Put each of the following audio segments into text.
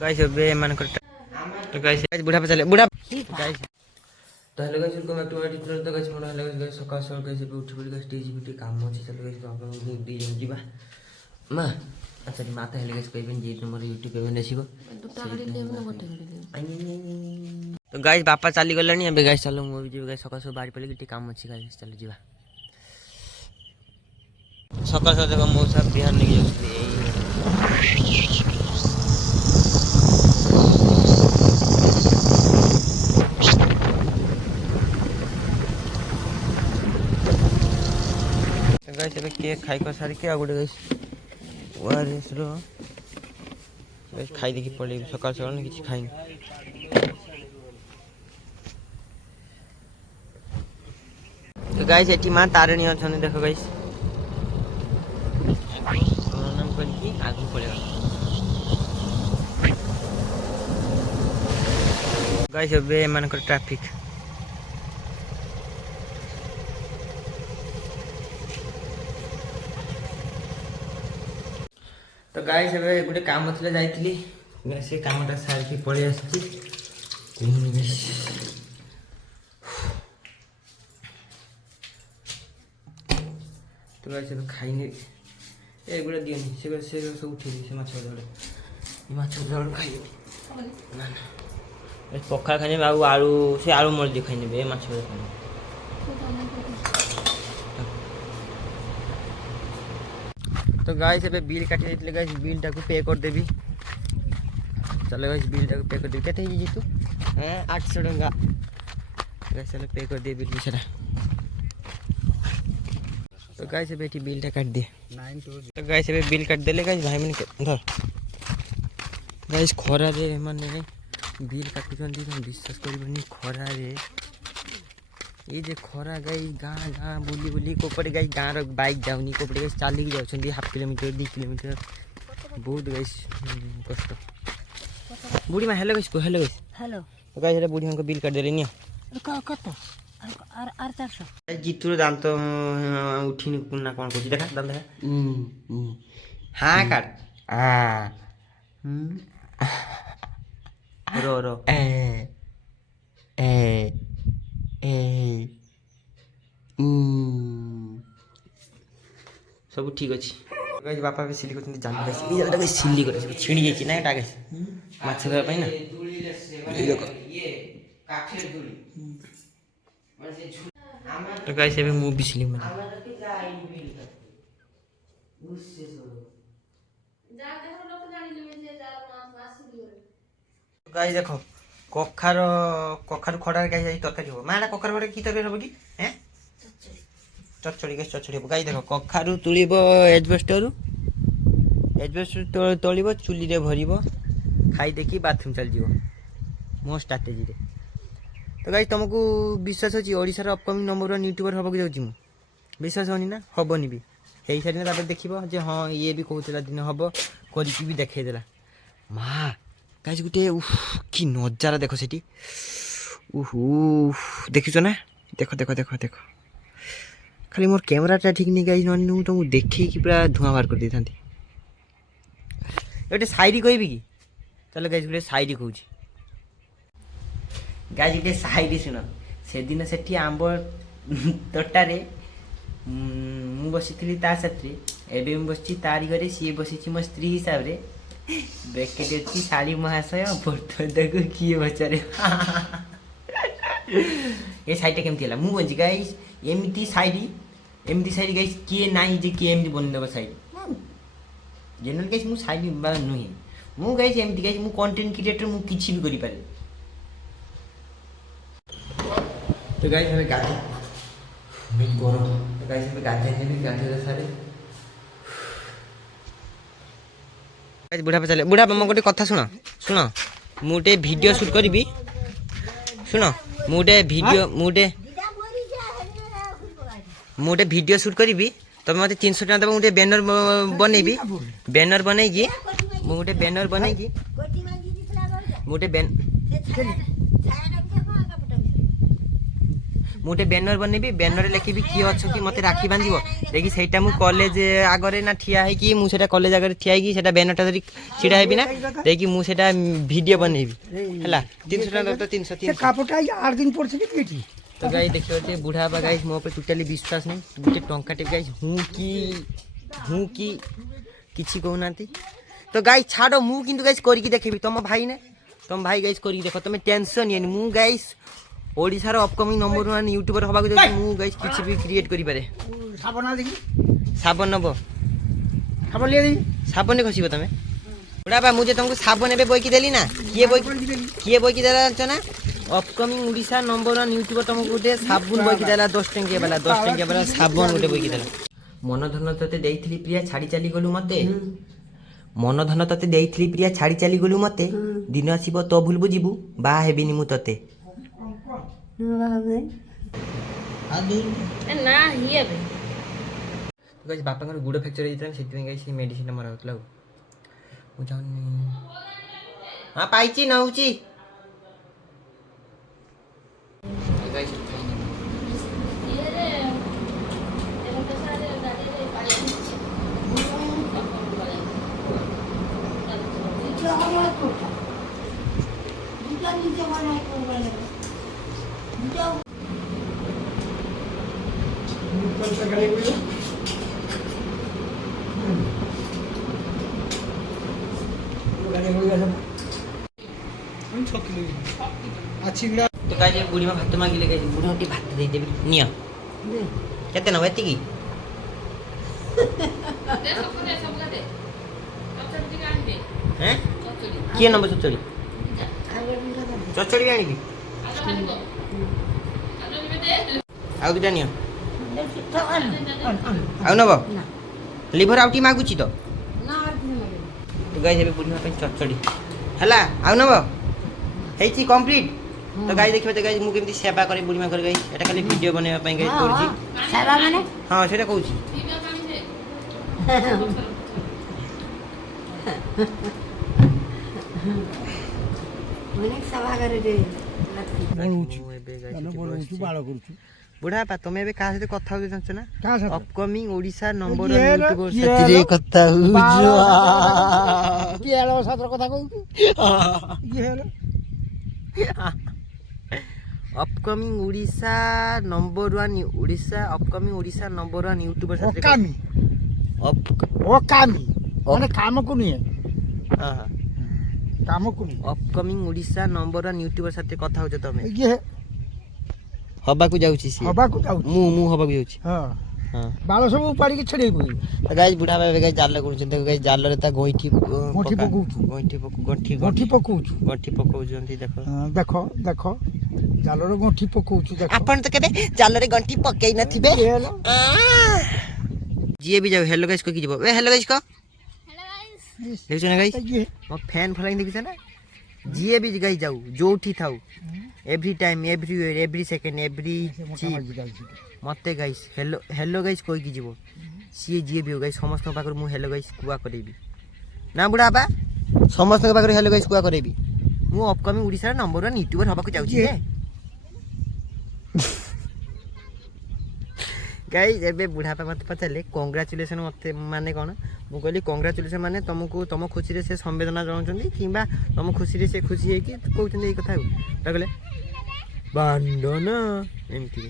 Guys बे मन कर तो गाइस बुढ़ा पे चले बुढ़ा गाइस तो hello guys welcome back to my YouTube तो गाइस मोर हेलो गाइस सकाळ सकाळ गाइस उठी पड़ी गाइस टीजी बिटी काम अछि चलो गाइस आप लोग दी जन जीवा मा अच्छा माता हेलो गाइस कहबेन जे मोर यूट्यूब पेमेंट आसीबो दुटा गाड़ी लेब ना गोटे गाड़ी तो गाइस बापा चली गलनी अबे गाइस चलो मो भी गाइस सकाळ सकाळ बाहर पड़ी कि काम अछि गाइस चलो जीवा सकाळ सकाळ देखो मो सब बिहार नहीं जाउछी गाइस अबे केक खाई को सारी के आ गुडे गाइस ओआरएस रो गाइस खाई देखि पड़े सकाळ सकाळ न किछ खाई तो गाइस एटी मां तारणी अछन देखो गाइस नाम कर की आगु पड़ेगा गाइस अबे मन कर ट्रैफिक तो गाइस एबे गुटे काम थले जाईतली से कामटा सार की पळे आछि तो गाइस एबे खाइने ए गुडे दियनी से सब उठी से माछ धड़ खाइ ना ए पखा खाने बाबू आलू से आलू मर दे खाइने बे माछ धड़ खाइने तो गाइस एबे बिल काटी देले गाइस बिल टाको पे कर देबी चलो गाइस बिल टाको पे कर दे केते ही जीतू हैं 800 टका गाइस चलो पे कर दे बिल बिचारा तो गाइस एबे टी बिल टा काट दे 92 तो गाइस एबे बिल काट देले गाइस भाई मन के धर गाइस खरा रे माने बिल काटु जंदी तुम विश्वास करबनी खरा रे ये जे खरा गाई गाँ गाँ बुली बुली कोपड़े गाई गाँ रो बाइक जाउनी कोपड़े गाई चाली जाउछन हाफ किलोमीटर 2 किलोमीटर बहुत गाइस कष्ट बुढ़ी मा हेलो गाइस हेलो तो गाइस रे बुढ़ी हमको बिल काट देले नि कत आर 400 जीतुर दाम तो उठिन कुना कोन कोची देखा दाम देखा हां काट रो सब ठीक अछि गाइस बापा भी सिली करछन जान गाइस ई जल्दी गाइस सिली करे छिड़ी जाई ना एटा गाइस माछ धर पई ना ई देखो ये काठेर दुली तो गाइस एबे मु भी सिली माने गाइस देखो कखार खड़ा गाइस आई तरकारी हो माला कखार बड़े की तरकारी हो कि हैं चचड़ी गाइस चचड़ी हो गाइस देखो कखारु तुलिबो एजबेस्टर तोलिबो चुली रे भरिबो खाई देखि बाथरूम चल जिवो मो स्ट्रेटजी रे तो गाइस तुमको विश्वास अछि ओडिसा रो अपकमिंग नंबर 1 यूट्यूबर हबो कि जाउची मु विश्वास होनी ना हबोनी भी हेई सारी ना देखिबो जे हां ये भी कहउतला दिन हबो करी भी देखाई देला मां गाइस गुटे की नजारा देखो सेठी देखिছো ना देखो खाली मोर कैमराटा ठीक नहीं गाइस ननु तुमको देखी कि पूरा धुआं बाहर कर दी थांती एटे शायरी कहबी कि चलो गाइस गुटे शायरी कहूची गाइस गुटे शायरी सुनो से दिन सेठी आंब तोटारे मु बसिथिली ता साथरे एबे मु बसची तारी घरे सी बसिची मो स्त्री हिसाब रे बेकेट अच्छी साड़ी महाशय बर्तन को किए बचारे ये साइड केमती हला मु बंजी गाइस एमती साइड गाइस किए नाही जे के एमती बन देबो साइड जनरल गाइस मु साइड बा नुही मु गाइस एमती गाइस मु कंटेंट क्रिएटर मु किछि भी करि पारे तो गाइस हमें गाते मैं करो तो गाइस हमें गाते सारे बुढ़ा पे चले बुढ़ा मो गोटे कथा सुन मुटे वीडियो शूट करबी सुन मुटे वीडियो शूट करबी तब मते 300 टका देबो मुटे बैनर बनेबी बैनर बनेगी मुटे बैनर बनेगी मुटे बैन ଗୋଟେ ବ୍ୟାନର ବନେଇବି ବ୍ୟାନରରେ ଲେଖିବି କିଏ ଅଛ କି ମତେ ରାକ୍ଷୀ ବାନ୍ଧିବ ଦେଖି ସେଇଟା ମୁଁ କଲେଜ ଆଗରେ ନା ଠିଆ ହେଇକି ମୁଁ ସେଇଟା କଲେଜ ଆଗରେ ଠିଆ ହେଇକି ସେଇଟା ବ୍ୟାନରଟା ଧରି ଛିଡ଼ା ହେବି ନା ଦେଇକି ମୁଁ ସେଇଟା ଭିଡ଼ିଓ ବନେଇବି ହେଲା 300 ଟଙ୍କା ଦବ ତ 300 কাপড়টা 8 দিন পড়ছে কি এটি তো গাই ଦେଖିବ ଯେ ବୁଢ଼ା ବାବା ଗାଇସ୍ ମୋ ଉପରେ ଟୋଟାଲି ବିଶ୍ୱାସ ନାହିଁ ଗୋଟେ ଟଙ୍କାଟେ ଗାଇସ୍ ମୁଁ କି କିଛି କହୁନାହାନ୍ତି ତ ଗାଇସ୍ ଛାଡ଼ ମୁଁ କିନ୍ତୁ ଗାଇସ୍ କରିକି ଦେଖେଇବି ତମ ଭାଇ ନା ତମ ଭାଇ ଗାଇସ୍ କରିକି ଦେଖ ତମେ ଟେନସନ୍ ନିଅନି ମୁଁ ଗାଇସ୍ ଓଡ଼ିଶାର ଅପକମିଂ ନମ୍ବର 1 ୟୁଟ୍ୟୁବର ହବାକୁ ଯାଉଛି ମୁଁ ଗାଇସ୍ କିଛି ବି କ୍ରିଏଟ୍ କରିପାରେ সাবান দেখি ସାବନ ନେବ সাবান লিয়ে দেখি ସାବନରେ ଘଷିବ ତମେ ବୁଢ଼ା ବାବା ମୁଁ ଯେ ତମକୁ ସାବନ ଏବେ ବଇକି ଦେଲି ନା କିଏ ବଇକି ଦେଲା ଜାଣିଛ ନା ଅପକମିଂ ଓଡ଼ିଶା ନମ୍ବର 1 ୟୁଟ୍ୟୁବର ତମକୁ ଗୋଟେ ସାବୁନ ବଇକି ଦେଲା 10 ଟଙ୍କିଆ ବାଲା ସାବୁନ ଗୋଟେ ବଇକି ଦେଲା ମନଧନ ତତେ ଦେଇଥିଲି ପ୍ରିୟା ଛାଡ଼ି ଚାଲିଗଲୁ ମତେ ମନଧନ ତତେ ଦେଇଥିଲି ପ୍ରିୟା ଛାଡ଼ି ଚାଲିଗଲୁ ମତେ ଦିନ ଆସିବ ତୋ ଭୁଲ ବୁଝିବୁ ବାହା ହେବିନି ମୁଁ ତତେ না হিয়াবে ଗାଇସ୍ ବାପାଙ୍କର ଗୁଡ଼ ଫ୍ରାକ୍ଚର ହେଇଥିଲା ସେଥିପାଇଁ ଗାଇସ୍ ସେଇ ମେଡ଼ିସିନଟା ମରା ହେଉଥିଲା ଆଉ ମୁଁ ଜାଣିନି ହଁ ପାଇଛି ନଉଛି तो गाइस ये बुढ़ी में भात मांगिले गाइस बुढ़ी में भात दे देबी नियो केते न एति की हैं किए नंबर चचड़ी चचड़ी आनी की आउ दुटा नियो आउ नब लिभर आउटी मागुची तो तो गाइस ये बुढ़ी में चचड़ी हला आउ नब हेची कंप्लीट तो गाइस देखिबे तो गाइस मु केमती सेवा करे बुढ़ी में कर गाइस एटा खाली वीडियो बनेबा पई गाइस करजी সেবা মানে हां सेटा कहूची অনেক সেবা করে রে बुढ़ा पा तुम एबे का साथे कथा होजे जानछ ना का साथे अपकमिंग ओडिसा नंबर 1 यूट्यूबर साथे कथा हो কি এলো সাথে কথা কইছি কি হলো upcoming Odisha number 1 Odisha upcoming Odisha number 1 YouTuber साथे কামি ও কামি মানে কাম কো নিয়ে हां কাম কো নিয়ে अपकमिंग ओडिसा नंबर 1 यूट्यूबर साथे कथा होजे तमे কি हबा को जाउची सी হবা কো যাও मु हबा को जाउची হ্যাঁ हां বাল সব উপাড়ি কি ছড়াই পই तो गाइस बुढ़ा भाई गाइस जाल करूछ देखो गाइस जाल रे ता गोइठी गोठी पकौछु गोठी পকৌଛୁ पकौजंती देखो দেখো দেখো জালর গঠি পকৌଛୁ দেখো अपन तो केबे जाल रे गंठी पकई नथिबे কি হলো जिए भी जाओ हेलो गाइस को की जीवो ए हेलो गाइस को देखछ ना गाइस কি मो फैन फॉलोइंग देखछ ना जिए भी गाइस जाऊ जोठी थाऊ every time everywhere every second every चीज मते गाइस हेलो हेलो गाइस कोई की जीवो सी जिए भी गाइस समस्त पाकर मु हेलो गाइस कुआ करेबी ना बुढ़ा बा समस्त पाकर हेलो गाइस कुआ करेबी मु अपकमिंग ओडिसा नंबर 1 यूट्यूबर हबा को जाउची रे गाइस एबे बुढ़ा पा मत पचाले कांग्रेचुलेशन मते माने कोन मु कहली कांग्रेचुलेशन माने तुमको तुम खुशी रे से संवेदना जणाउछंदी किबा तुम खुशी रे से खुशी है कि कहउछंदी ए कथा लागले बांडना एमती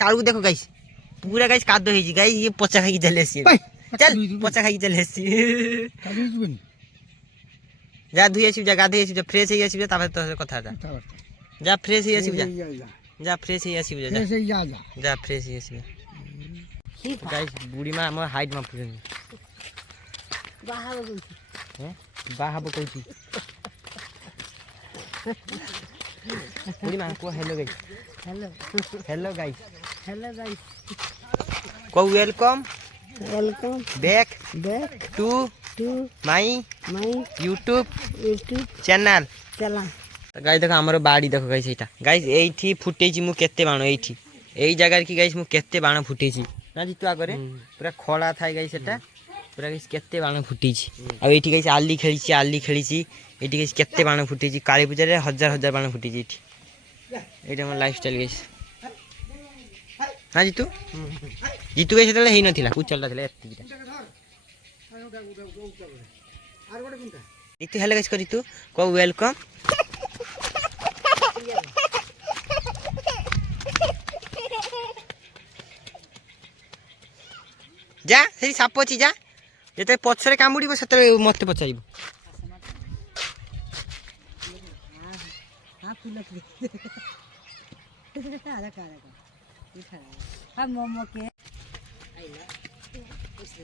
काळू देखो गाइस पूरा गाइस कादो है जी गाइस ये पचा खाई चले सी चल पचा खाई चले सी কালি দিবেন जा धुई आसी जा गाधे आसी जा फ्रेश ही आसी जा तापर तो कथा जा जा फ्रेश ही आसी जा जा फ्रेश ही आसी जा এসে যা যা जा फ्रेश ही आसी गाइस बुढ़ी मां हमर हाइट में पूछन বাহাব কইছি हैं बाहाबो कहूची बुढ़ी मां को hello guys hello hello guys hello guys को welcome welcome back back to to my my YouTube YouTube channel channel guys देखो हमर बाड़ी देखो गाइस एटा गाइस एठी फुटेची मु केते बाण एठी एई जगह की गाइस मु केते बाण फुटेची ना जितु आगरे पूरा खोला थाई गाइस एटा ପୁରା ଗାଇସ୍ କେତେ ବାଣ ଫୁଟିଛି। ଆଉ ଏଇଠି ଗାଇସ୍ ଆଲି ଖେଳିଛି। ଏଇଠି ଗାଇସ୍ କେତେ ବାଣ ଫୁଟିଛି। କାଳୀ ପୂଜାରେ ହଜାର ହଜାର ବାଣ ଫୁଟିଛି ଏଇଠି। ଏଇଟା আমার ଲାଇଫଷ୍ଟାଇଲ ଗାଇସ୍। ହଁ ଜିତୁ ଗାଇସ୍ ସେତେବେଳେ ହେଇନଥିଲା ଉଚ୍ଚାଲଟା ଥିଲା ଏତିକିଟା। ଜିତୁ ହେଲେ ଗାଇସ୍ କରି ତୁ କହ ୱେଲକମ୍। ଯା ସେଇ ସାପ ଅଛି ଯା, ଯେତେବେଳେ ପଛରେ କାମୁଡ଼ିବ ସେତେବେଳେ ମତେ ପଚାରିବୁ।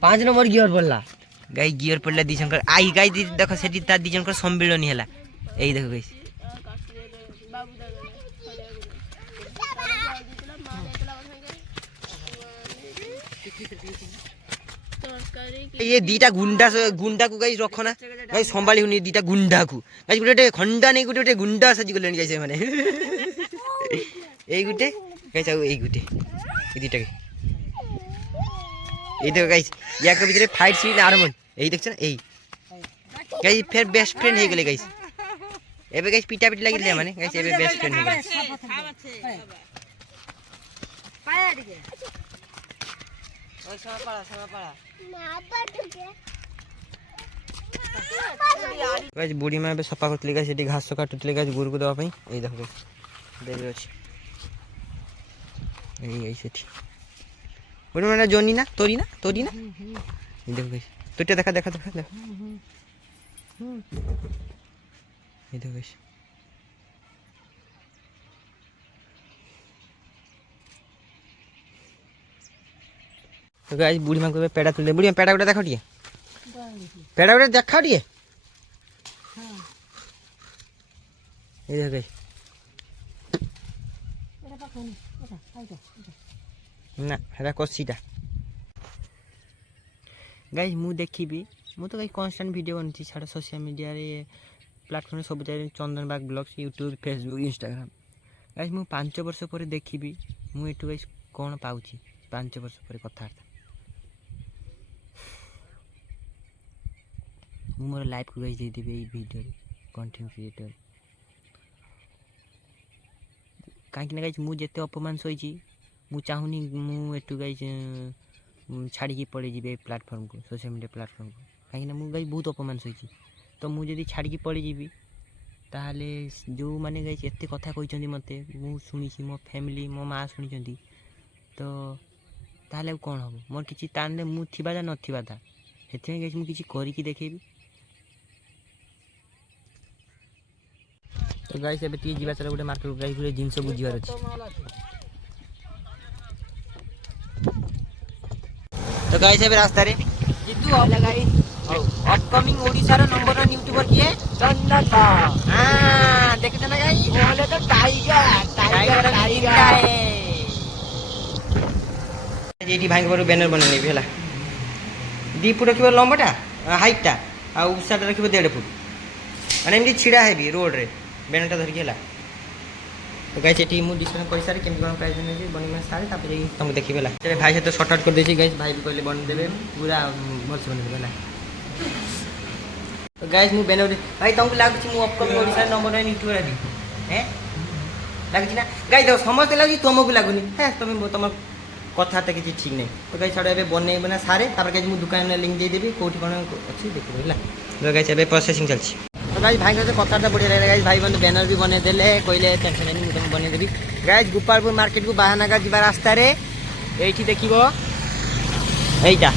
ପାଞ୍ଚ ନମ୍ବର ଗିଅର ପଡିଲା ଗାଈ, ଗିଅର ପଡିଲା ଦି ଜଣଙ୍କର। ଆଇ ଗାଈ ଦେଖ ସେଠି ତା ଦି ଜଣଙ୍କର ସମ୍ମିଳନୀ ହେଲା। ଏଇ ଦେଖ ଗାଈ ये दीटा गुंडा को गाइस रखो ना गाइस, संभाली हुनी दीटा गुंडा को गाइस। गुटे खंडा नहीं गुटे गुंडा सजी गलेनी गाइस माने। एई गुटे गाइस आउ एई गुटे ए दीटा ए देखो गाइस, या के भीतर फाइट सीन आरंभ। एई देखछ ना एई गाइस फिर बेस्ट फ्रेंड हे गेले गाइस। एबे गाइस पिटा पिटी लागिले माने गाइस, एबे बेस्ट फ्रेंड हे गेले। पाया दिके ओय sama pala गाइस बुढ़ी मां सफा करतली गाइस, एटी घास काटुतली गाइस गुरु को दवा पई। एई देखो देबे अछि एई गाइस एटी बुढ़ी मां जोनी ना तोरी ना एई देखो गाइस तोटे देखा एई देखो गाइस। तो गाइस बुढ़ी मां को पेड़ा तुले। बुढ़ी पेड़ा गुटा देखो टिए, पेड़ा गुटा देखा टिए। ए देख गाइस ना हेरा कोसीटा गाइस मु देखिबी। मु तो गाइस कांस्टेंट वीडियो बनती छाड़ सोशल मीडिया रे प्लेटफॉर्म सब जाय Chandan Bag blogs, YouTube, Facebook, Instagram. Guys मु 5 वर्ष पर देखिबी मु एटू गाइस कोन पाउची 5 वर्ष पर कथा। मु मोर लाइफ को गाइस दे देबे ए वीडियो कंटेंट क्रिएटर। काहे कि गाइस मु जेते अपमान सोइची मु चाहुनी मु एटू गाइस छाड़ी के पड़े जीबे प्लेटफॉर्म को, सोशल मीडिया प्लेटफॉर्म को। काहे कि मु गाइस बहुत अपमान सोइची, तो मु जदी छाड़ी के पड़े जीबी ताहाले जो माने गाइस एते कथा कहिचंदी मते मु सुनिची, मो फैमिली मो मां सुनिचंदी, तो ताहाले कोन हबो मोर किछि तानले मु थिबा जा नथिबा ता हेथे गाइस मु किछि करी की देखेबी। तो गाइस एबे ती जीवा चला गुटे मार्केट गाइस गुटे जिंस बुझिवार अछि। तो गाइस एबे रास्ता रे जितु आला गाइस अपकमिंग ओडिसा रो नंबर 1 यूट्यूबर किए चंदता। हां देखते ना गाइस बोले तो टाइगर है। एटी भाई को बैनर बना नेबी हला 2 फुट रखिबो लंबाटा हाइटटा आ उसाटा रखिबो 1.5 फुट अने एमडी छिडा हेबी रोड रे बैनरटा धरि गेला। तो गाइस एटी मु डिस्कशन कर सारे केम कोन प्राइस ने बनी में सारे तापर तुम देखिबेला। तेरे भाई से तो शॉर्ट आउट कर देछि गाइस, भाई भी कहले बन देबे पूरा मस्त बन देबेला। तो गाइस मु बैनर भाई तुमको लागछि मु upcoming Odisha number 1 YouTuber heavy हैं लागछि ना गाइस। देखो समस्त लागछि तुमको लागुनी है, तुम तुम कथा त किछि ठीक नै। तो गाइस छाड़ एबे बने बना सारे तापर गाइस मु दुकान में लिंक दे देबी कोठी कोन अछि देखिबेला। तो गाइस एबे प्रोसेसिंग चलछि। तो गाइस भाई को कथा बढ़िया लगे गाइस, भाई बंद बैनर भी बने देले कहले टेंशन नहीं मुझे बने देबी। गाइस गोपालपुर मार्केट को बाहानगर जीवा रास्ता रे एठी देखिबो एइटा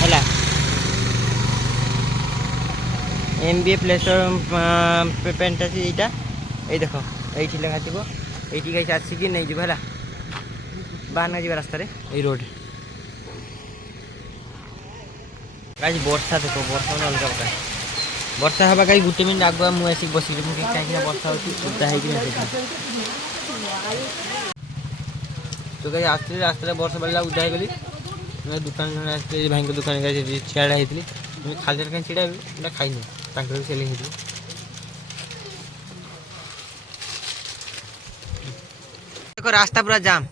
हला एमबीए प्ले स्टोर पेंट अछि एइटा ए देखो एठी लगा थिबो। एठी गाइस आसी कि नहीं जीवा हला बाहानगर जीवा रास्ता रे ए रोड। गाइस वर्षा देखो, वर्षा में अलग प्रकार वर्षा हवा गाई गुटे मिनट आगुआ मु आसिक बसी मु कहीं वर्षा होती उदा है कि नहीं। तो गाई आस्ते रास्ते वर्षा पड़ा उदा है गली दुकान आसते भाई दुकान गाई छिड़ा होती खाली कहीं छिड़ा ना खाइनी सेलिंग हो देखो रास्ता पूरा जाम।